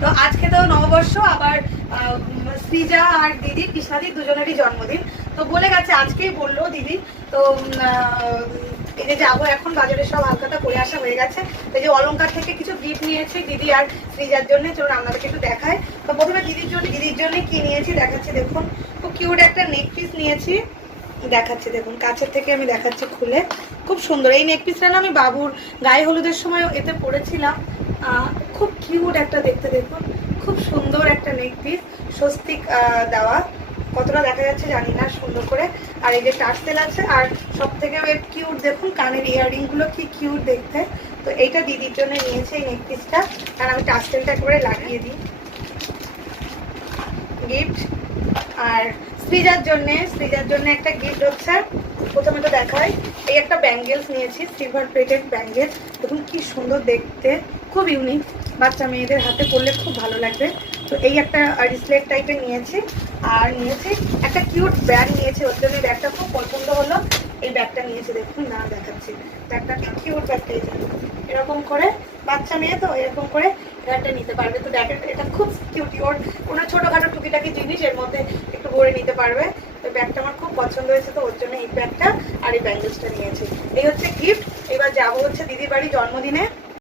তো আজকে তো নববর্ষ, আবার শ্রীজা আর দিদি কৃষ্ণাদি দুজনেরই জন্মদিন। তো বলে গেছে, আজকেই বললো দিদি। তো এই যে যাবো এখন বাজারে, সব হালখাতা করে আসা হয়ে গেছে। এই যে অলংকার থেকে কিছু গিফট নিয়েছি দিদি আর শ্রীজার জন্য, চলুন আপনাদেরকে একটু দেখায়। তো প্রথমে দিদির জন্য কি নিয়েছি দেখাচ্ছি। দেখুন খুব কিউট একটা নেক পিস নিয়েছি, দেখাচ্ছি। দেখুন কাছের থেকে আমি দেখাচ্ছি খুলে, খুব সুন্দর। এই নেক পিসটা না আমি বাবুর গায়ে হলুদের সময় এতে পরেছিলাম, খুব কিউট একটা দেখতে। দেখুন খুব সুন্দর একটা নেক পিস, স্বস্তিক দেওয়া, কতটা দেখা যাচ্ছে জানি না, সুন্দর করে। আর এই যে টার্সেল আছে, আর সব থেকে কিউট দেখুন কানের ইয়াররিং গুলো কি কিউট দেখতে। তো এইটা দিদির জন্য নিয়েছে এই নেক পিসটা, আর আমি টার্সেলটা একেবারে লাগিয়ে দিই গিফট। আর শ্রীজার জন্য একটা গিফট হচ্ছে, প্রথমে তো দেখাই। এই একটা ব্যাঙ্গেলস নিয়েছি, সিলভার প্লেটেড ব্যাঙ্গেল। দেখুন কি সুন্দর দেখতে, খুব ইউনিক, বাচ্চা মেয়েদের হাতে পরলে খুব ভালো লাগবে। তো এই একটা রিসলেট টাইপের নিয়েছি। আর নিয়েছি একটা কিউট ব্যাগ নিয়েছি, ওর জন্য ব্যাগটা খুব পছন্দ হলো। এই ব্যাগটা নিয়েছি, দেখুন না দেখাচ্ছি ব্যাগটা, কিউট ব্যাগটা। এই এরকম করে বাচ্চা মেয়ে তো এরকম করে ব্যাগটা নিতে পারবে। তো ব্যাগের এটা খুব কিউট, ওর কোনো ছোটোখাটো টুকিটাকি জিনিস এর মধ্যে একটু ভরে নিতে পারবে। তো ব্যাগটা আমার খুব পছন্দ হয়েছে, তো ওর জন্য এই ব্যাগটা আর এই ব্যাঙ্গেলসটা নিয়েছি। এই হচ্ছে গিফট। এবার যাবো হচ্ছে দিদির বাড়ি জন্মদিনে।